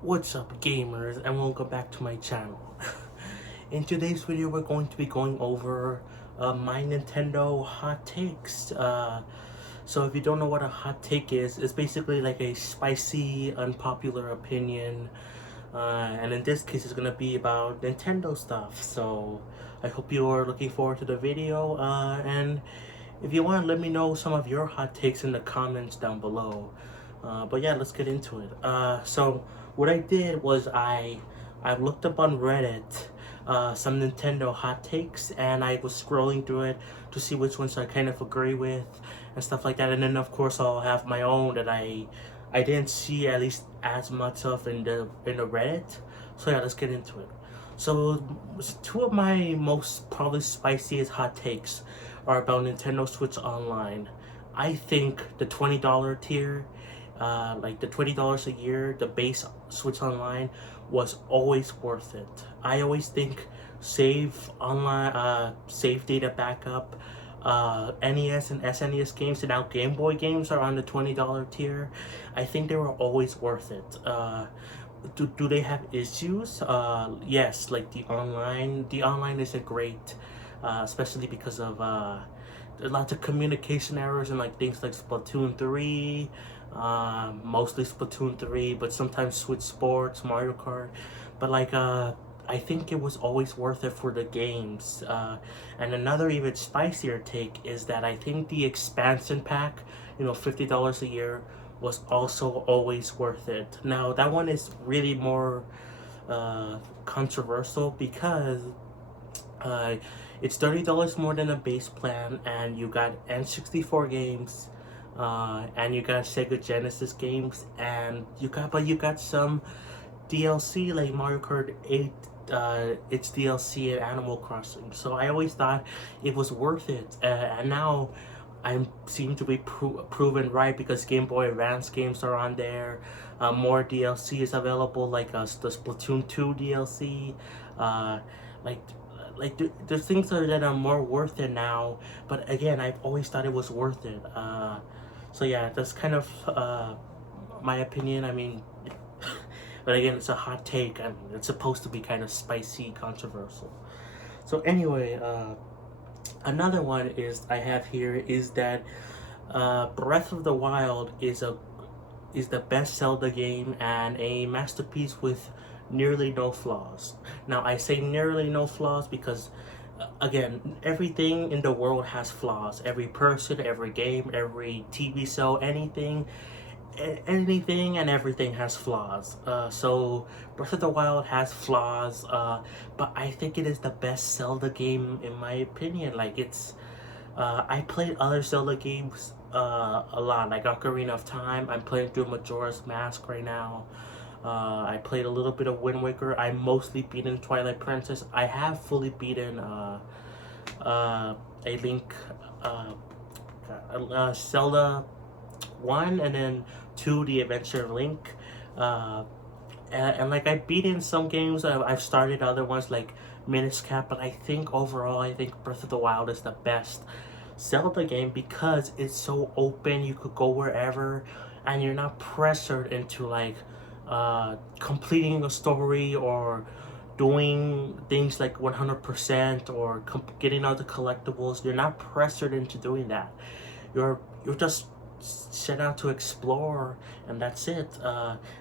What's up, gamers, and welcome back to my channel. In today's video, we're going to be going over my Nintendo hot takes. So if you don't know what a hot take is, it's basically like a spicy, unpopular opinion. And in this case, it's gonna be about Nintendo stuff. So I hope you are looking forward to the video. And if you want, let me know some of your hot takes in the comments down below. But yeah, let's get into it. So what I did was I looked up on Reddit some Nintendo hot takes, and I was scrolling through it to see which ones I kind of agree with and stuff like that. And then of course I'll have my own that I didn't see at least as much of in the Reddit. So yeah, let's get into it. So two of my most probably spiciest hot takes are about Nintendo Switch Online. I think the $20 tier, like the $20 a year, the base Switch Online was always worth it. I always think save online, save data backup, NES and SNES games and now Game Boy games are on the $20 tier. I think they were always worth it. Do they have issues? Yes, like the online isn't great, especially because of lots of communication errors and like things like Splatoon 3, mostly Splatoon 3, but sometimes Switch Sports, Mario Kart. But like I think it was always worth it for the games. And another even spicier take is that I think the expansion pack, $50 a year, was also always worth it. Now that one is really more controversial because uh, it's $30 more than a base plan, and you got N64 games, and you got Sega Genesis games, and you got some DLC like Mario Kart 8, its DLC and Animal Crossing. So I always thought it was worth it, and now I seem to be proven right because Game Boy Advance games are on there. More DLC is available, like the Splatoon 2 DLC. Uh, like there's things that are more worth it now. But again, I've always thought it was worth it. So yeah, that's kind of my opinion. I mean, but again, it's a hot take. I mean, it's supposed to be kind of spicy, controversial. So anyway, another one is I have here is that Breath of the Wild is the best Zelda game and a masterpiece with nearly no flaws. Now I say nearly no flaws because again, everything in the world has flaws. Every person, every game, every TV show, anything and everything has flaws. So Breath of the Wild has flaws, but I think it is the best Zelda game in my opinion. Like I played other Zelda games a lot, like Ocarina of Time. I'm playing through Majora's Mask right now. I played a little bit of Wind Waker. I mostly beaten Twilight Princess. I have fully beaten a Link, Zelda 1 and then 2, The Adventure of Link. And like I've beaten some games, I've started other ones like Minish Cap, but I think overall, I think Breath of the Wild is the best Zelda game because it's so open. You could go wherever, and you're not pressured into like completing a story or doing things like 100% or getting all the collectibles. You're not pressured into doing that. You're just set out to explore, and that's it.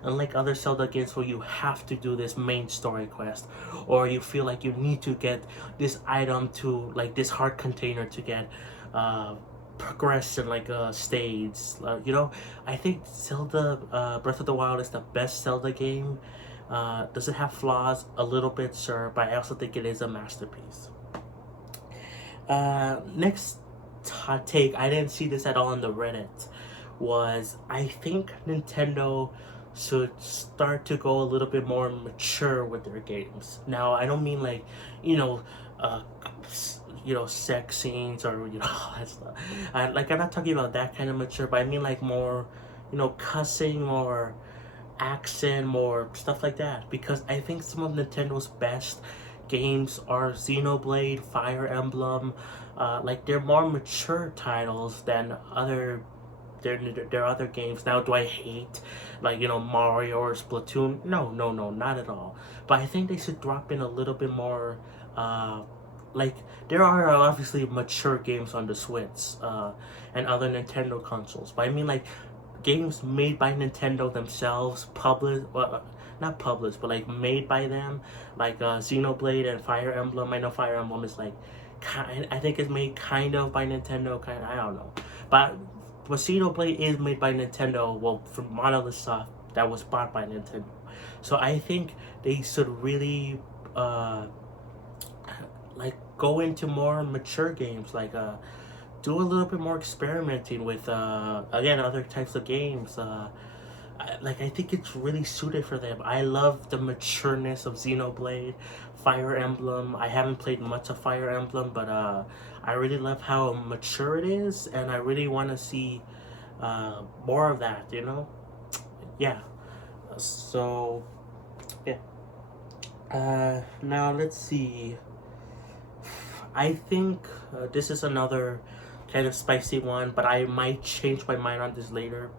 Unlike other Zelda games where you have to do this main story quest, or you feel like you need to get this item to like this heart container to get progress in like a stage. I think Zelda Breath of the Wild is the best Zelda game. Does it have flaws? A little bit, sure, but I also think it is a masterpiece. Next hot take, I didn't see this at all on the Reddit, was I think Nintendo should start to go a little bit more mature with their games. Now I don't mean like uh sex scenes or that stuff. I'm not talking about that kind of mature, but I mean like more cussing, more accent, more stuff like that, because I think some of Nintendo's best games are Xenoblade, Fire Emblem. Like they're more mature titles than other their other games. Now, do I hate like Mario or Splatoon? No, no, no, not at all. But I think they should drop in a little bit more. Like there are obviously mature games on the Switch and other Nintendo consoles, but I mean like games made by Nintendo themselves, published, well, not published, but like made by them, like Xenoblade and Fire Emblem. I know Fire Emblem is like, I think it's made kind of by Nintendo, kind of, I don't know, but Xenoblade is made by Nintendo. Well, from Monolith Soft, that was bought by Nintendo. So I think they should really like go into more mature games, like do a little bit more experimenting with again other types of games. I think it's really suited for them. I love the matureness of Xenoblade, Fire Emblem. I haven't played much of Fire Emblem, but I really love how mature it is, and I really want to see more of that. Yeah. So yeah. Now let's see. I think this is another kind of spicy one, but I might change my mind on this later.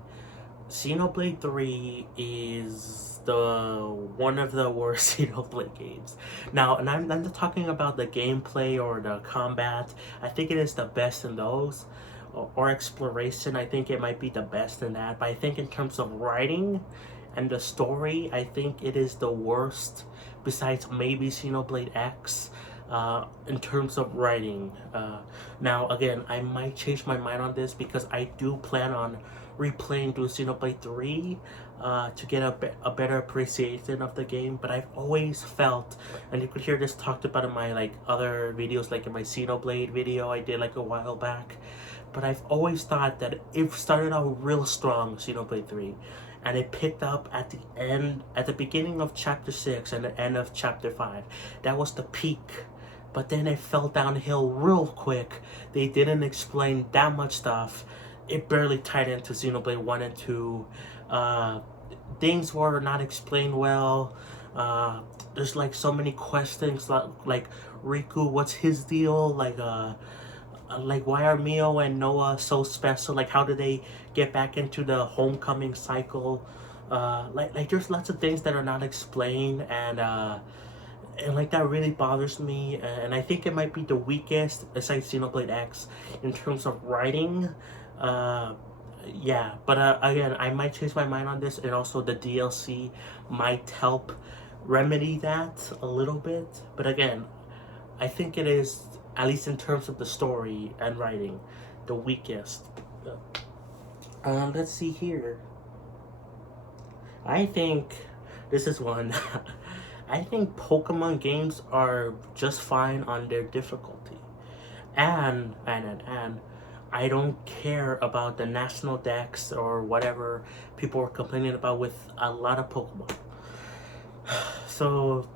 Xenoblade 3 is one of the worst Xenoblade games. Now, and I'm not talking about the gameplay or the combat. I think it is the best in those. Or exploration, I think it might be the best in that. But I think in terms of writing and the story, I think it is the worst, besides maybe Xenoblade X. In terms of writing. Now, again, I might change my mind on this because I do plan on replaying through Xenoblade 3 to get a better appreciation of the game. But I've always felt, and you could hear this talked about in my like other videos, like in my Xenoblade video I did like a while back. But I've always thought that it started out real strong, Xenoblade 3. And it picked up at the end, at the beginning of chapter 6 and the end of chapter 5. That was the peak. But then it fell downhill real quick. They didn't explain that much stuff. It barely tied into Xenoblade 1 and 2. Things were not explained well. There's like so many questions, like Riku, what's his deal? Like why are Mio and Noah so special? Like how did they get back into the homecoming cycle? Like there's lots of things that are not explained, and like that really bothers me, and I think it might be the weakest besides Xenoblade X in terms of writing. Yeah, but again, I might change my mind on this, and also the DLC might help remedy that a little bit. But again, I think it is, at least in terms of the story and writing, the weakest. Let's see here. I think this is one. I think Pokemon games are just fine on their difficulty. And I don't care about the national decks or whatever people are complaining about with a lot of Pokemon. So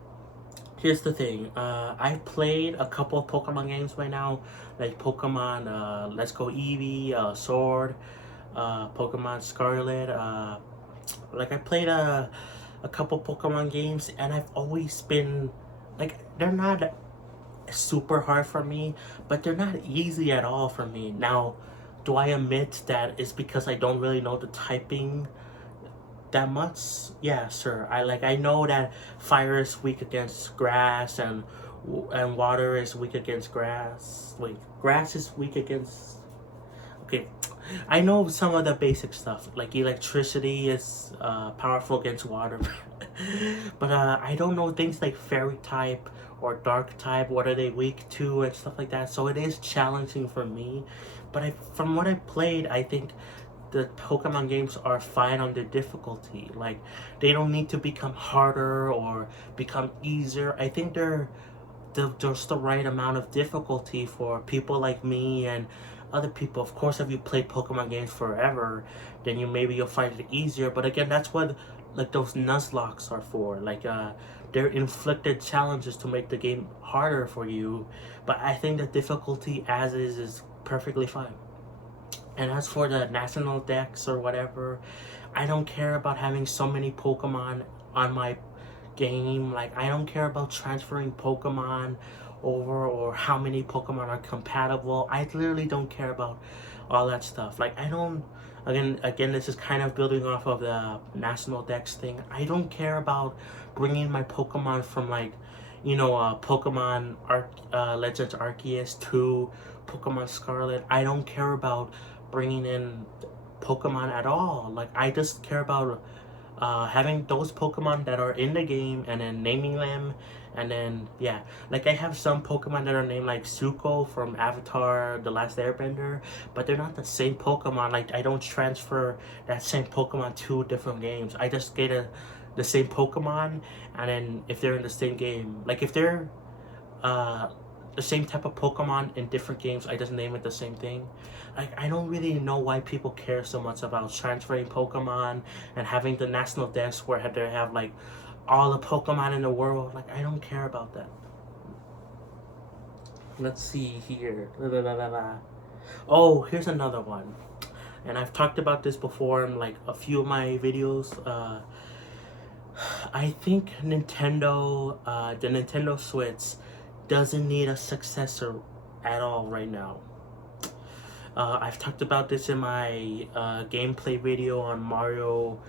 here's the thing. I've played a couple of Pokemon games right now, like Pokemon Let's Go Eevee, Sword, Pokemon Scarlet. Like I played a couple Pokemon games, and I've always been like, they're not super hard for me, but they're not easy at all for me. Now, do I admit that it's because I don't really know the typing that much? Yeah, sure. I know that fire is weak against grass, and water is weak against grass. Wait, grass is weak against, okay, I know some of the basic stuff, like electricity is powerful against water. But I don't know things like fairy type or dark type, what are they weak to and stuff like that. So it is challenging for me. But from what I played, I think the Pokemon games are fine on their difficulty. Like, they don't need to become harder or become easier. I think they're just the right amount of difficulty for people like me and other people. Of course, if you play Pokemon games forever, then you'll find it easier. But again, that's what like those Nuzlocke are for. Like they're inflicted challenges to make the game harder for you. But I think the difficulty as is perfectly fine. And as for the national decks or whatever, I don't care about having so many Pokemon on my game. Like, I don't care about transferring Pokemon over or how many Pokemon are compatible. I literally don't care about all that stuff. Like, Again, this is kind of building off of the National Dex thing. I don't care about bringing my Pokemon from like, Pokemon Legends Arceus to Pokemon Scarlet. I don't care about bringing in Pokemon at all. Like, I just care about having those Pokemon that are in the game and then naming them, and then yeah, like I have some Pokemon that are named like Zuko from Avatar: The Last Airbender, but they're not the same Pokemon. Like, I don't transfer that same Pokemon to different games. I just get the same Pokemon, and then if they're in the same game, like if they're uh the same type of Pokemon in different games, I just name it the same thing. Like, I don't really know why people care so much about transferring Pokemon and having the National Desk where they have like all the Pokemon in the world. Like, I don't care about that. Let's see here. Oh, here's another one. And I've talked about this before in like a few of my videos. I think the Nintendo Switch doesn't need a successor at all right now. I've talked about this in my gameplay video on Mario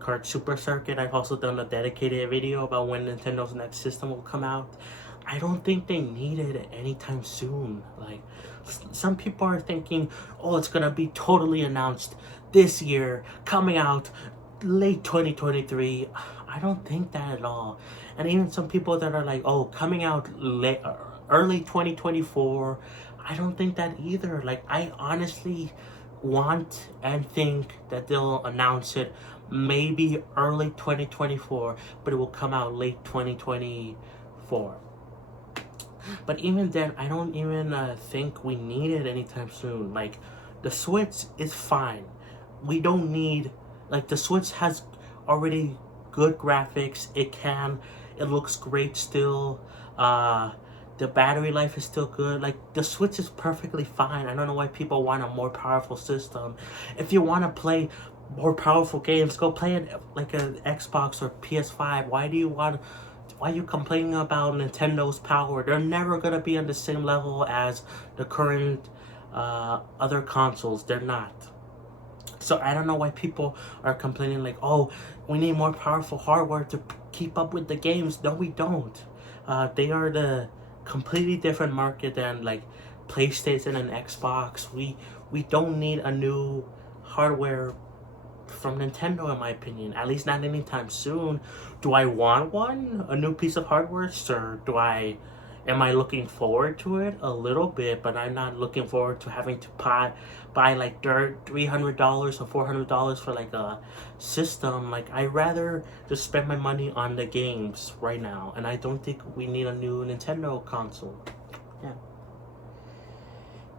Kart Super Circuit. I've also done a dedicated video about when Nintendo's next system will come out. I don't think they need it anytime soon. Like, some people are thinking, oh, it's gonna be totally announced this year, coming out late 2023. I don't think that at all. And even some people that are like, oh, coming out early 2024, I don't think that either. Like, I honestly want and think that they'll announce it maybe early 2024, but it will come out late 2024. But even then, I don't even think we need it anytime soon. Like, the Switch is fine. We don't need, like, the Switch has already good graphics. It looks great still. The battery life is still good. Like, the Switch is perfectly fine. I don't know why people want a more powerful system. If you want to play more powerful games, go play it like an Xbox or PS5. Why are you complaining about Nintendo's power? They're never gonna be on the same level as the current other consoles. They're not. So I don't know why people are complaining like, oh, we need more powerful hardware to keep up with the games. No, we don't. They are the completely different market than like PlayStation and Xbox. We don't need a new hardware from Nintendo, in my opinion. At least not anytime soon. Do I want one? A new piece of hardware? Sure. Am I looking forward to it? A little bit, but I'm not looking forward to having to buy like $300 or $400 for like a system. Like, I'd rather just spend my money on the games right now, and I don't think we need a new Nintendo console.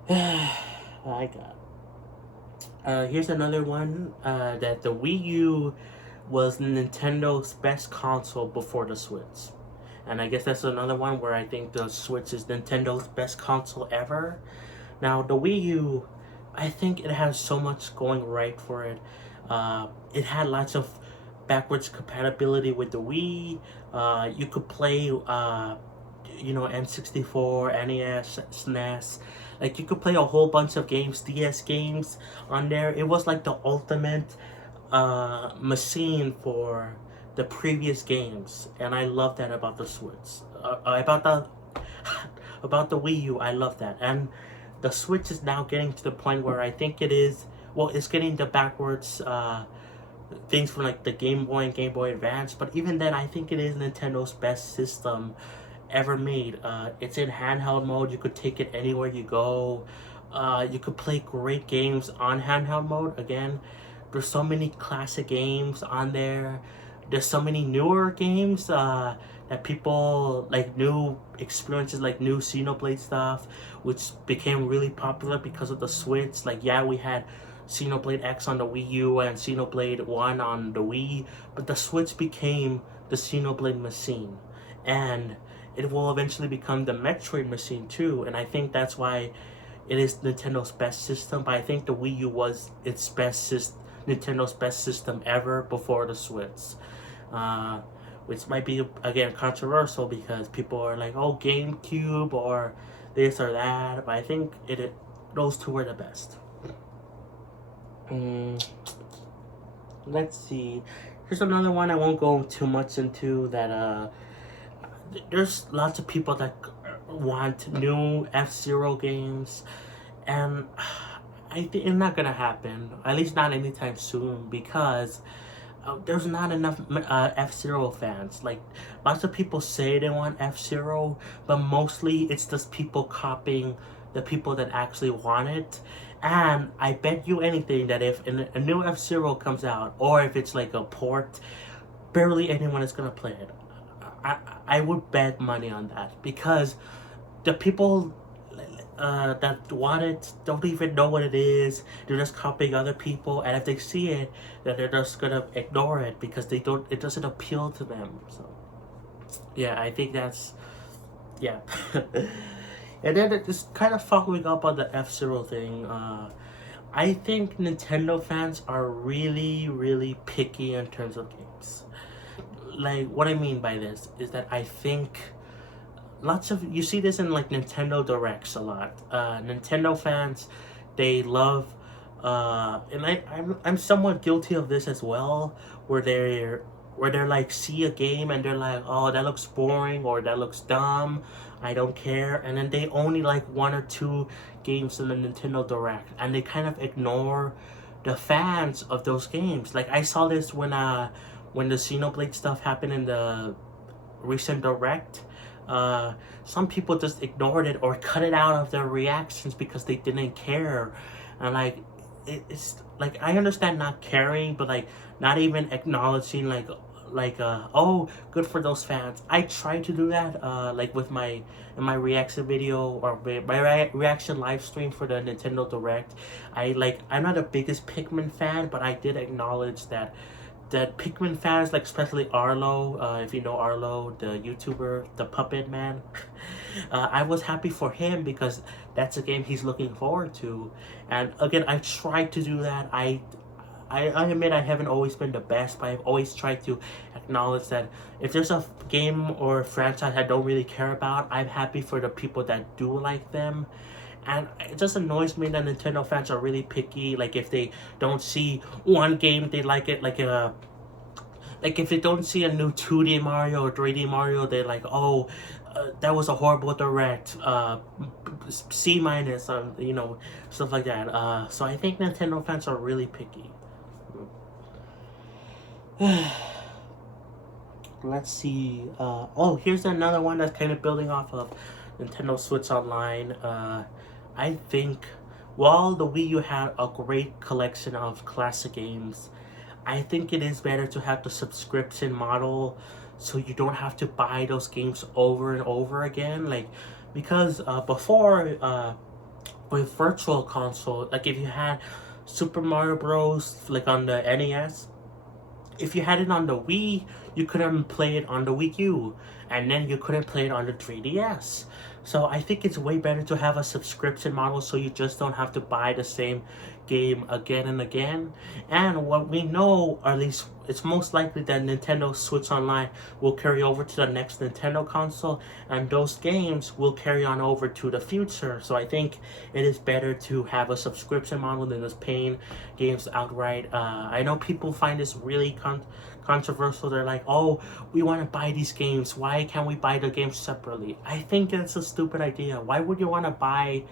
Yeah. I got. Here's another one. That the Wii U was Nintendo's best console before the Switch. And I guess that's another one where I think the Switch is Nintendo's best console ever. Now, the Wii U, I think it has so much going right for it. It had lots of backwards compatibility with the Wii. You could play, N64, NES, SNES. Like, you could play a whole bunch of games, DS games on there. It was like the ultimate machine for the previous games, and I love that about the Switch. About the Wii U, I love that. And the Switch is now getting to the point where I think it's getting the backwards things from like the Game Boy and Game Boy Advance, but even then, I think it is Nintendo's best system ever made. It's in handheld mode. You could take it anywhere you go. You could play great games on handheld mode. Again, there's so many classic games on there. There's so many newer games that people like, new experiences like new Xenoblade stuff, which became really popular because of the Switch. Like, yeah, we had Xenoblade X on the Wii U and Xenoblade 1 on the Wii, but the Switch became the Xenoblade machine, and it will eventually become the Metroid machine too. And I think that's why it is Nintendo's best system. But I think the Wii U was Nintendo's best system ever before the Switch. Which might be, again, controversial because people are like, oh, GameCube or this or that, but I think those two were the best. Mm, let's see. Here's another one I won't go too much into. That there's lots of people that want new F-Zero games, and I think it's not gonna happen. At least not anytime soon, because there's not enough F-Zero fans. Like, lots of people say they want F-Zero, but mostly it's just people copying the people that actually want it. And I bet you anything that if a new F-Zero comes out, or if it's like a port, barely anyone is gonna play it. I, I would bet money on that, because the people that want it don't even know what it is. They're just copying other people, and if they see it, then they're just gonna ignore it because they don't. It doesn't appeal to them. So, yeah, I think that's yeah. And then just kind of following up on the F-Zero thing. I think Nintendo fans are really, really picky in terms of games. Like, what I mean by this is that I think lots of you see this in like Nintendo Directs a lot. Nintendo fans, they love, and I'm somewhat guilty of this as well, where they're like see a game and they're like, oh, that looks boring or that looks dumb, I don't care, and then they only like one or two games in the Nintendo Direct, and they kind of ignore the fans of those games. Like, I saw this when the Xenoblade stuff happened in the recent Direct. Some people just ignored it or cut it out of their reactions because they didn't care. And like, it's like, I understand not caring, but like not even acknowledging oh, good for those fans. I try to do that like with my reaction video or my reaction live stream for the Nintendo Direct. I'm not the biggest Pikmin fan, but I did acknowledge that Pikmin fans, like especially Arlo, if you know Arlo, the YouTuber, the puppet man, I was happy for him because that's a game he's looking forward to. And again, I tried to do that. I admit I haven't always been the best, but I've always tried to acknowledge that if there's a game or franchise I don't really care about, I'm happy for the people that do like them. And it just annoys me that Nintendo fans are really picky. Like, if they don't see one game they like it, like if they don't see a new 2D Mario or 3D Mario, they're like, oh, that was a horrible Direct, C minus, stuff like that. So I think Nintendo fans are really picky. Let's see. Here's another one that's kind of building off of Nintendo Switch Online. I think while the Wii U had a great collection of classic games, I think it is better to have the subscription model so you don't have to buy those games over and over again. Like, because before, with Virtual Console, like if you had Super Mario Bros. Like on the NES, if you had it on the Wii, you couldn't play it on the Wii U, and then you couldn't play it on the 3DS. So I think it's way better to have a subscription model so you just don't have to buy the same game again and again. And what we know, or at least it's most likely, that Nintendo Switch Online will carry over to the next Nintendo console, and those games will carry on over to the future. So I think it is better to have a subscription model than just paying games outright. I know people find this really controversial. They're like, oh, we want to buy these games, why can't we buy the games separately? I think that's a stupid idea. Why would you want to buy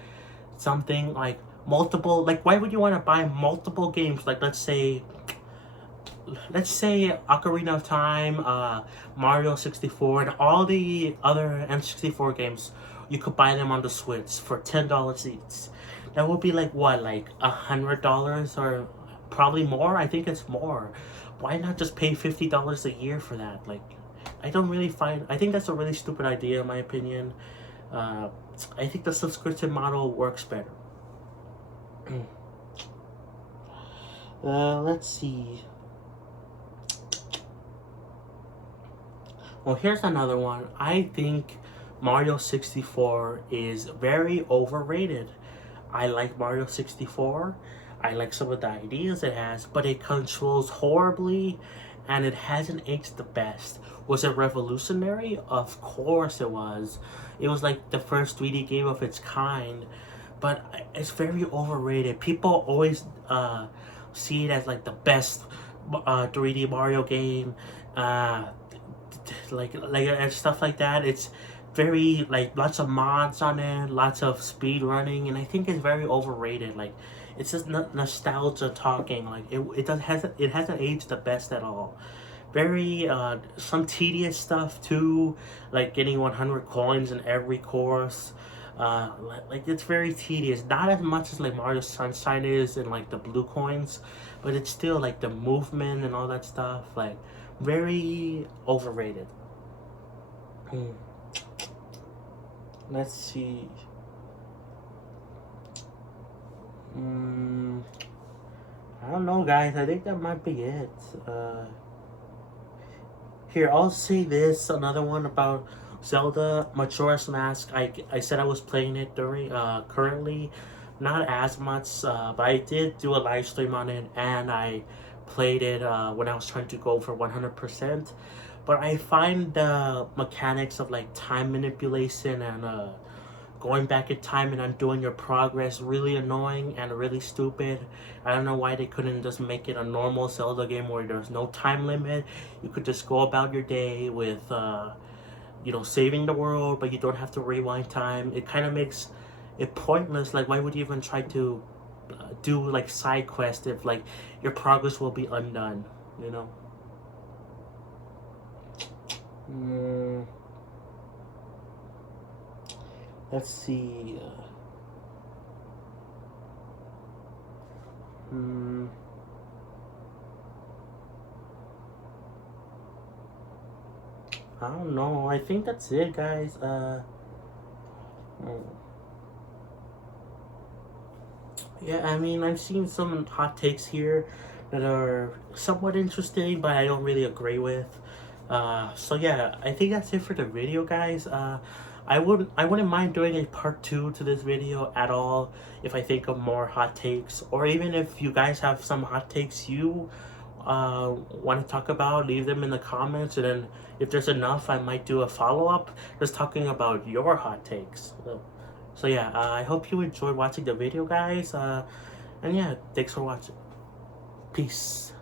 something like multiple, like why would you want to buy multiple games? Like, let's say Ocarina of Time, Mario 64, and all the other N64 games, you could buy them on the Switch for $10 each. That would be like what, like $100 or probably more? I think it's more. Why not just pay $50 a year for that? Like, I think that's a really stupid idea in my opinion. I think the subscription model works better. Let's see. Well, here's another one. I think Mario 64 is very overrated. I like Mario 64. I like some of the ideas it has, but it controls horribly and it hasn't aged the best. Was it revolutionary? Of course it was. It was like the first 3D game of its kind, but it's very overrated. People always see it as like the best 3D Mario game, and stuff like that. It's very like lots of mods on it, lots of speed running, and I think it's very overrated. Like it's just nostalgia talking. Like it hasn't aged the best at all. Very some tedious stuff too, like getting 100 coins in every course. Like it's very tedious. Not as much as like Mario Sunshine is and like the blue coins, but it's still like the movement and all that stuff. Like very overrated. Let's see. I don't know, guys. I think that might be it. Here, I'll say this. Another one about Zelda Majora's Mask. I said I was playing it during currently, not as much, but I did do a live stream on it, and I played it when I was trying to go for 100%. But I find the mechanics of like time manipulation and going back in time and undoing your progress really annoying and really stupid. I don't know why they couldn't just make it a normal Zelda game where there's no time limit. You could just go about your day with saving the world, but you don't have to rewind time. It kind of makes it pointless. Like, why would you even try to do like side quests if like your progress will be undone, you know? Let's see. I don't know. I think that's it, guys. Yeah, I mean, I've seen some hot takes here that are somewhat interesting, but I don't really agree with. So yeah, I think that's it for the video, guys. I wouldn't mind doing a part 2 to this video at all if I think of more hot takes, or even if you guys have some hot takes you want to talk about, leave them in the comments, and then if there's enough, I might do a follow-up just talking about your hot takes. So yeah, I hope you enjoyed watching the video, guys, and yeah, thanks for watching. Peace.